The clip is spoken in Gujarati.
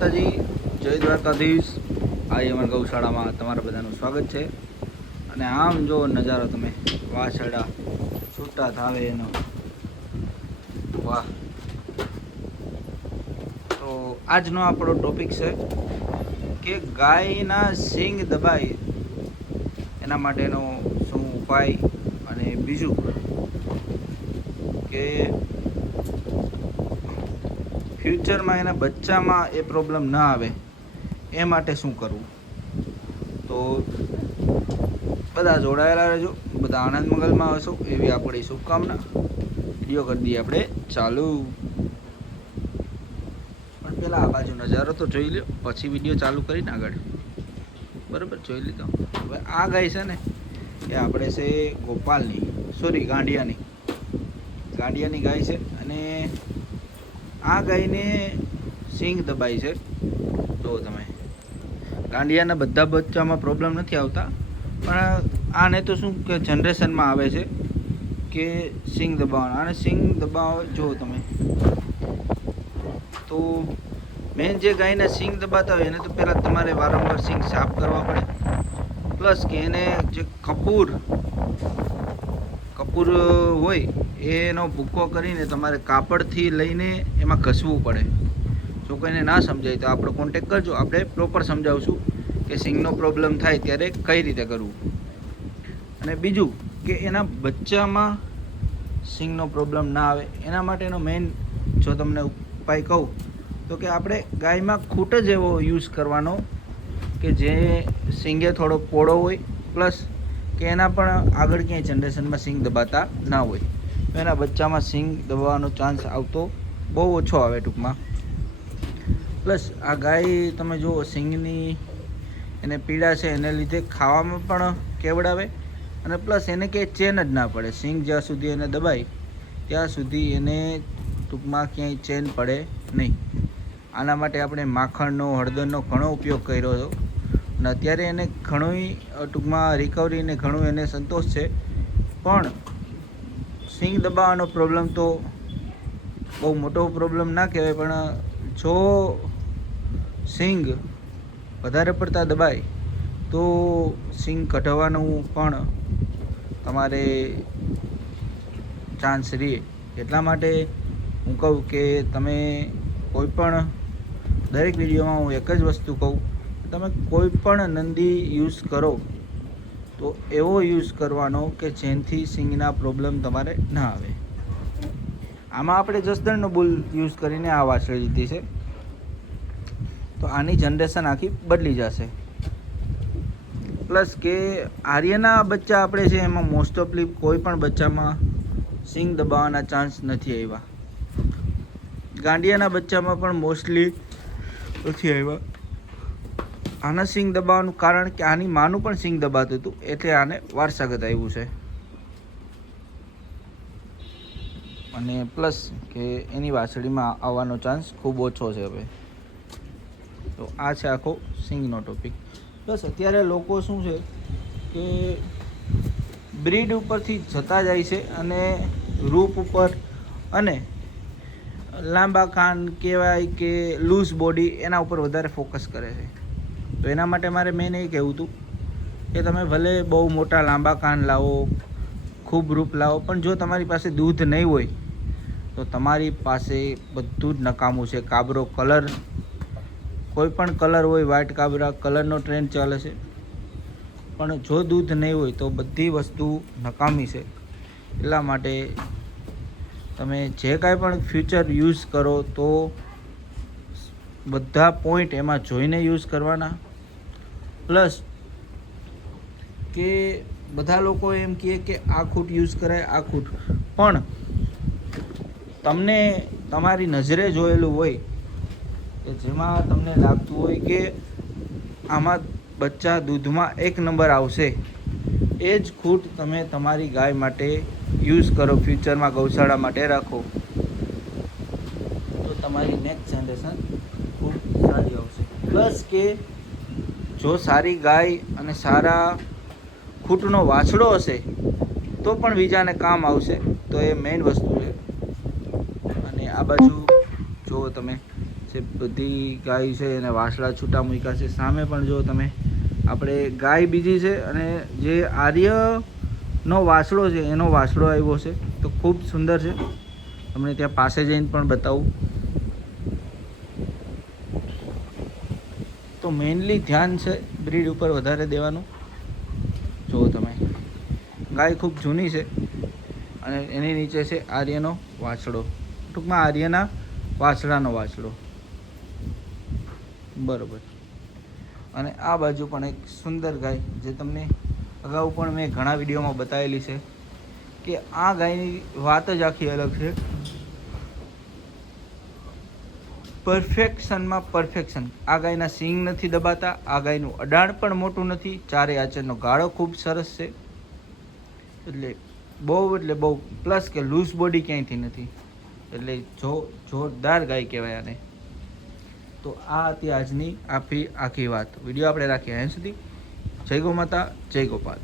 માતાજી, જય દ્વારકાધીશ। આજે અમારા ગૌશાળામાં તમારા બધાનું સ્વાગત છે। અને આમ જો નજારો તમે, વાછરડા છૂટા થાવે એનો, વાહ। તો આજનો આપણો ટોપિક છે કે ગાયના સિંગ દબાય એના માટેનો શું ઉપાય, અને બીજું કે ફ્યુચરમાં એના બચ્ચામાં એ પ્રોબ્લેમ ના આવે એ માટે શું કરવું। તો બધા જોડાયેલા રહેજો, બધા આનંદ મંગલમાં હશો એવી આપણી શુભકામના। વિડીયો કરી દઈએ આપણે ચાલુ। પણ પહેલાં આ બાજુ નજારો તો જોઈ લ્યો, પછી વિડીયો ચાલુ કરીને આગળ, બરાબર? જોઈ લીધો। હવે આ ગાય છે ને એ આપણે છે ગોપાલની, સોરી ગાંડિયાની ગાય છે। અને આ ગાયને સિંગ દબાઈ છે। જો તમે, ગાંડિયાના બધા બચ્ચામાં પ્રોબ્લેમ નથી આવતા, પણ આને તો શું કે જનરેશનમાં આવે છે કે સિંગ દબાવવાના। અને સિંગ દબાવ જો તમે, તો મેન જે ગાયના સિંગ દબાતા હોય એને તો પહેલાં તમારે વારંવાર સિંગ સાફ કરવા પડે, પ્લસ કે એને જે કપૂર હોય એનો ભૂકો કરીને તમારે કાપડથી લઈને એમાં ઘસવું પડે। જો કોઈને ના સમજાય તો આપણો કોન્ટેક કરજો, આપણે પ્રોપર સમજાવશું કે સિંગનો પ્રોબ્લેમ થાય ત્યારે કઈ રીતે કરવું। અને બીજું કે એના બચ્ચામાં સિંગનો પ્રોબ્લેમ ના આવે એના માટેનો મેઇન જો તમને ઉપાય કહું તો કે આપણે ગાયમાં ખૂટ જ એવો યુઝ કરવાનો કે જે સિંગે થોડો પોળો હોય, પ્લસ કે એના પણ આગળ ક્યાંય જનરેશનમાં સિંગ દબાતા ના હોય, તો એના બચ્ચામાં સિંગ દબાવવાનો ચાન્સ આવતો બહુ ઓછો આવે ટૂંકમાં। પ્લસ આ ગાય તમે જુઓ, સિંગની એને પીડા છે એને લીધે ખાવામાં પણ કેવડાવે, અને પ્લસ એને ક્યાંય ચેન જ ના પડે। સિંગ જ્યાં સુધી એને દબાય ત્યાં સુધી એને ટૂંકમાં ક્યાંય ચેન પડે નહીં। આના માટે આપણે માખણનો, હળદરનો ઘણો ઉપયોગ કર્યો હતો, અને અત્યારે એને ઘણું ટૂંકમાં રિકવરીને ઘણું એને સંતોષ છે। પણ સિંગ દબાવવાનો પ્રોબ્લેમ તો બહુ મોટો પ્રોબ્લેમ ના કહેવાય, પણ જો સિંગ વધારે પડતા દબાય તો સિંગ કઢાવવાનું પણ તમારે ચાન્સ રહે। એટલા માટે હું કહું કે તમે કોઈ પણ, દરેક વિડીયોમાં હું એક જ વસ્તુ કહું, તમે કોઈ પણ નંદી યુઝ કરો તો એવો યુઝ કરવાનો કે જેનાથી સિંગના પ્રોબ્લેમ તમારે ના આવે। આમાં આપણે જસદણનો બુલ યુઝ કરીને આ વાછળી લીધી છે, તો આની જનરેશન આખી બદલી જશે। પ્લસ કે આર્યના બચ્ચા આપણે છે એમાં મોસ્ટ ઓફલી કોઈ પણ બચ્ચામાં સિંગ દબાવવાના ચાન્સ નથી આવ્યા। ગાંડિયાના બચ્ચામાં પણ મોસ્ટલી નથી આવ્યા। આના સિંગ દબાવવાનું કારણ કે આની માનું પણ સિંગ દબાતું હતું, એટલે આને વારસાગત આવ્યું છે। અને પ્લસ કે એની વાછડીમાં આવવાનો ચાન્સ ખૂબ ઓછો છે હવે। તો આ છે આખો સિંગનો ટોપિક। પ્લસ અત્યારે લોકો શું છે કે બ્રીડ ઉપરથી જતા જાય છે, અને રૂપ ઉપર અને લાંબા કાન કહેવાય કે લૂઝ બોડી એના ઉપર વધારે ફોકસ કરે છે। તો એના માટે મારે મેન એ કહેવું હતું કે તમે ભલે બહુ મોટા લાંબા કાન લાવો, ખૂબ રૂપ લાવો, પણ જો તમારી પાસે દૂધ નહીં હોય તો તમારી પાસે બધું જ નકામું છે। કાબરો કલર, કોઈ પણ કલર હોય, વ્હાઇટ કાબરા કલરનો ટ્રેન્ડ ચાલે છે, પણ જો દૂધ નહીં હોય તો બધી વસ્તુ નકામી છે। એટલા માટે તમે જે કાંઈ પણ ફ્યુચર યુઝ કરો તો બધા પોઈન્ટ એમાં જોઈને યુઝ કરવાના। પ્લસ કે બધા લોકો એમ કહે કે આ ખૂટ યુઝ કરાય, આ ખૂટ, પણ તમને તમારી નજરે જોયેલું હોય કે જેમાં તમને લાગતું હોય કે આમાં બચ્ચા દૂધમાં એક નંબર આવશે, એ જ ખૂટ તમે તમારી ગાય માટે યુઝ કરો, ફ્યુચરમાં ગૌશાળા માટે રાખો, તો તમારી નેક્સ્ટ જનરેશન ખૂબ સારી આવશે। પ્લસ કે જો સારી ગાય અને સારા ખૂટનો વાછડો હશે તો પણ બીજાને કામ આવશે, તો એ મેઇન વસ્તુ છે। અને આ બાજુ જુઓ તમે, છે બધી ગાય છે એને વાસળા છૂટા મૂક્યા છે. સામે પણ જો તમે આપણે ગાય બીજી છે અને જે આર્યનો વાસળો છે એનો વાસળો આવ્યો છે. તો ખૂબ સુંદર છે. તમને ત્યાં પાસે જઈને પણ બતાવું. તો મેઇનલી ધ્યાન છે બ્રીડ ઉપર વધારે દેવાનું. જુઓ તમે ગાય ખૂબ જૂની છે અને એની નીચે છે આર્યનો વાછડો, ટૂંકમાં આર્યના વાછડાનો વાછડો, બરોબર. અને આ બાજુ પણ એક સુંદર ગાય જે તમને અગાઉ પણ મેં ઘણા વિડીયોમાં બતાવેલી છે કે આ ગાયની વાત જ આખી અલગ છે. પરફેક્શનમાં પરફેક્શન. આ ગાયના સિંગ નથી દબાતા, આ ગાયનું અડાણ પણ મોટું નથી, ચારે આચરનો ગાળો ખૂબ સરસ છે. એટલે બહુ પ્લસ કે લૂઝ બોડી ક્યાંયથી નથી. એટલે જોરદાર ગાય કહેવાય આને. તો આ હતી આજની આખી વાત. વિડીયો આપણે રાખીએ અહીં સુધી. જય ગૌ માતા, જય ગોપાલ.